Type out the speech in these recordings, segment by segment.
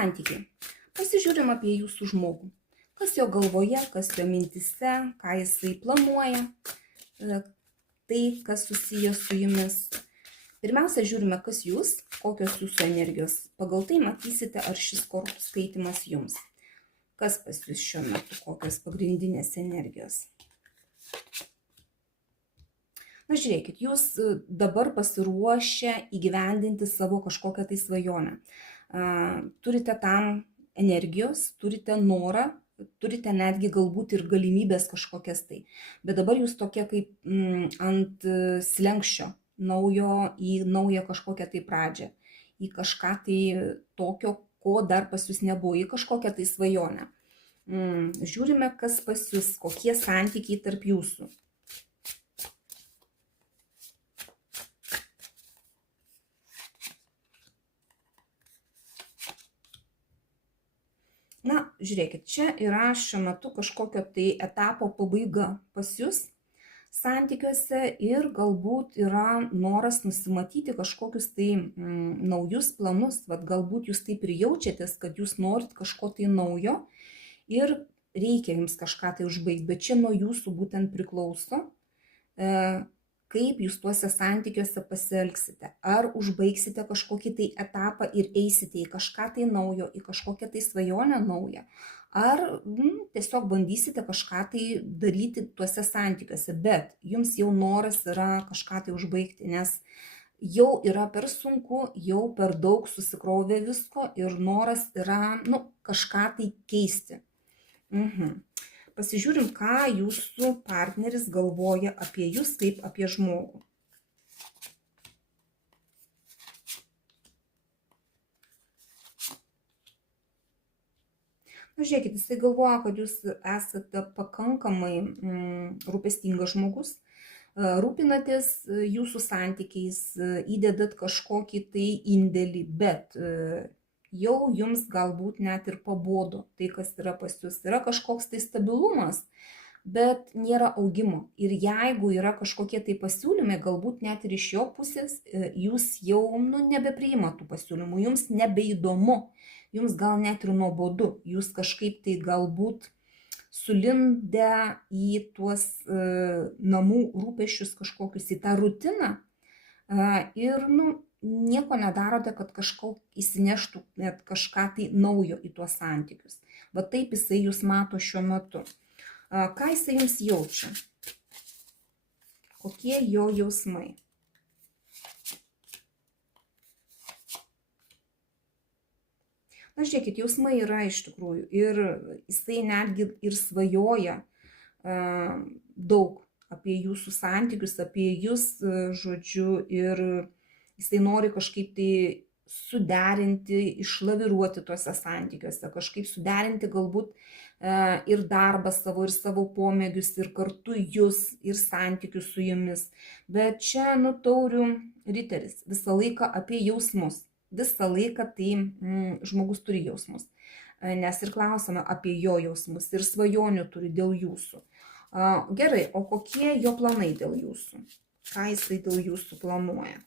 santykiai. Pasižiūrim apie jūsų žmogų. Kas jo galvoje, kas jo mintise, ką jisai planuoja, tai, kas susijęs su jumis. Pirmiausia, žiūrime, kas jūs, kokios jūsų energijos. Pagal tai matysite, ar šis kortų skaitimas jums. Kas pas jūs šiuo metu, kokios pagrindinės energijos. Na, žiūrėkit, jūs dabar pasiruošę įgyvendinti savo kažkokią tai svajonę. Turite tam energijos, turite norą, turite netgi galbūt ir galimybės kažkokias tai. Bet dabar jūs tokie kaip ant slenkščio į naują kažkokią tai pradžią, į kažką tai tokio, ko dar pas jūs nebuvo, į kažkokią tai svajonę. Žiūrime, kas pas jūs, kokie santykiai tarp jūsų. Na, žiūrėkit, čia yra šiuo metu kažkokio tai etapo pabaiga pas jūs santykiuose ir galbūt yra noras nusimatyti kažkokius tai naujus planus. Vat galbūt jūs taip ir jaučiatės, kad jūs norit kažko tai naujo ir reikia jums kažką tai užbaigti, bet čia nuo jūsų būtent priklauso, kaip jūs tuose santykiuose pasielgsite. Ar užbaigsite kažkokį tai etapą ir eisite į kažką tai naujo, į kažkokią tai svajonę naują. Ar tiesiog bandysite kažką tai daryti tuose santykiuose, bet jums jau noras yra kažką tai užbaigti, nes jau yra per sunku, jau per daug susikrovė visko ir noras yra kažką tai keisti. Pasižiūrim, ką jūsų partneris galvoja apie jūs kaip apie žmogų. Na, žiūrėkit, jisai galvoja, kad jūs esate pakankamai rūpestingas žmogus, rūpinatės jūsų santykiais, įdedat kažkokį tai indėlį, bet jau jums galbūt net ir pabodo tai, kas yra pas jūs. Yra kažkoks tai stabilumas, bet nėra augimo. Ir jeigu yra kažkokie tai pasiūlymai, galbūt net ir iš jo pusės, jūs jau nebepriima tų pasiūlymų, jums nebeįdomu, jums gal net ir nuobodu, jūs kažkaip tai galbūt sulindę į tuos namų rūpesčius kažkokius, į tą rutiną ir nieko nedarote, kad kažko įsineštų kažką tai naujo į tuos santykius. Va taip jisai jūs mato šiuo metu. Ką jisai jums jaučia? Kokie jo jausmai? Na, žiūrėkit, jausmai yra iš tikrųjų ir jisai netgi ir svajoja daug apie jūsų santykius, apie jūs, žodžiu, ir jisai nori kažkaip tai suderinti, išlaviruoti tuose santykiuose, kažkaip suderinti galbūt ir darbą savo, ir savo pomėgius, ir kartu jūs, ir santykius su jumis. Bet čia, taurių riteris, visą laiką apie jausmus. Visą laiką tai žmogus turi jausmus. Nes ir klausome apie jo jausmus, ir svajonių turi dėl jūsų. Gerai, o kokie jo planai dėl jūsų? Ką jisai dėl jūsų planuoja?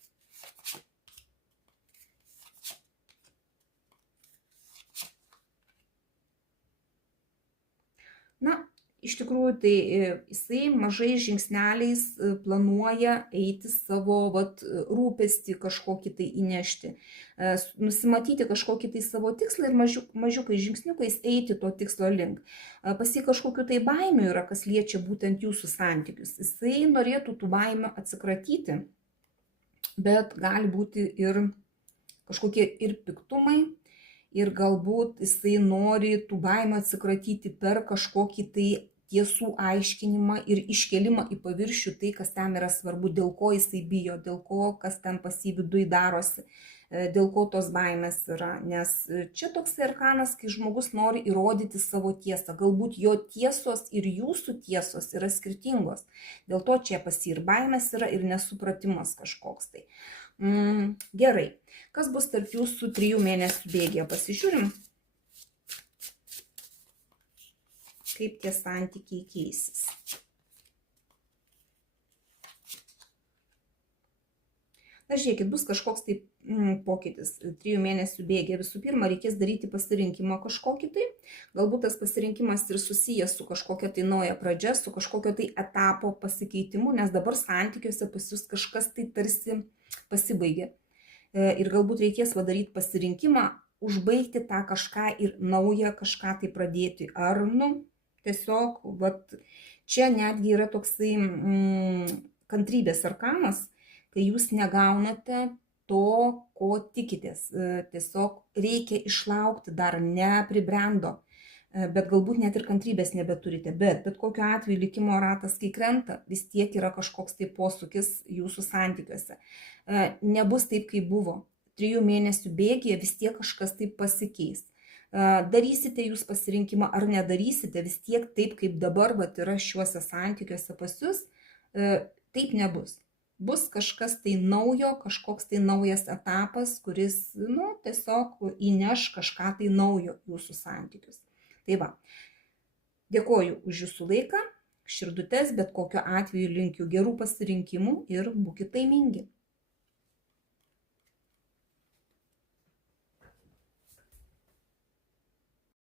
Na, iš tikrųjų, tai jisai mažais žingsneliais planuoja eiti savo rūpestį kažkokį tai įnešti, nusimatyti kažkokį tai savo tikslą ir mažiukais žingsniukais eiti to tikslo link. Pas jį kažkokiu tai baimių yra, kas liečia būtent jūsų santykius. Jisai norėtų tų baimių atsikratyti, bet gali būti ir kažkokie ir piktumai, ir galbūt jisai nori tų baimių atsikratyti per kažkokį tai tiesų aiškinimą ir iškelimą į paviršių tai, kas ten yra svarbu, dėl ko jisai bijo, dėl ko, kas ten pas jį viduj darosi, dėl ko tos baimės yra. Nes čia toks arkanas, kai žmogus nori įrodyti savo tiesą. Galbūt jo tiesos ir jūsų tiesos yra skirtingos. Dėl to čia pas jį ir baimės yra, ir nesupratimas kažkoks tai. Gerai. Kas bus tarp jūsų 3 mėnesių bėgyje? Pasižiūrim, kaip tie santykiai keisis. Na, žiūrėkit, bus kažkoks tai pokytis 3 mėnesių bėgyje? Visų pirma, reikės daryti pasirinkimą kažkokį tai. Galbūt tas pasirinkimas ir susijęs su kažkokia tai nauja pradžia, su kažkokio tai etapo pasikeitimu, nes dabar santykiuose pas jūs kažkas tai tarsi pasibaigė. Ir galbūt reikės daryti pasirinkimą, užbaigti tą kažką ir naują kažką tai pradėti. Ar, tiesiog, čia netgi yra toksai kantrybės arkanas, kai jūs negaunate to, ko tikitės. Tiesiog reikia išlaukti, dar nepribrendo, bet galbūt net ir kantrybės nebeturite. Bet kokiu atveju likimo ratas, kai krenta, vis tiek yra kažkoks tai posūkis jūsų santykiuose. Nebus taip, kaip buvo. 3 mėnesių bėgyje vis tiek kažkas taip pasikeis. Darysite jūs pasirinkimą ar nedarysite, vis tiek taip, kaip dabar yra šiuose santykiuose pas jūs, taip nebus. Bus kažkas tai naujo, kažkoks tai naujas etapas, kuris, tiesiog įneš kažką tai naujo jūsų santykius. Tai va, dėkoju už jūsų laiką, širdutes, bet kokiu atveju linkiu gerų pasirinkimų ir būkite laimingi.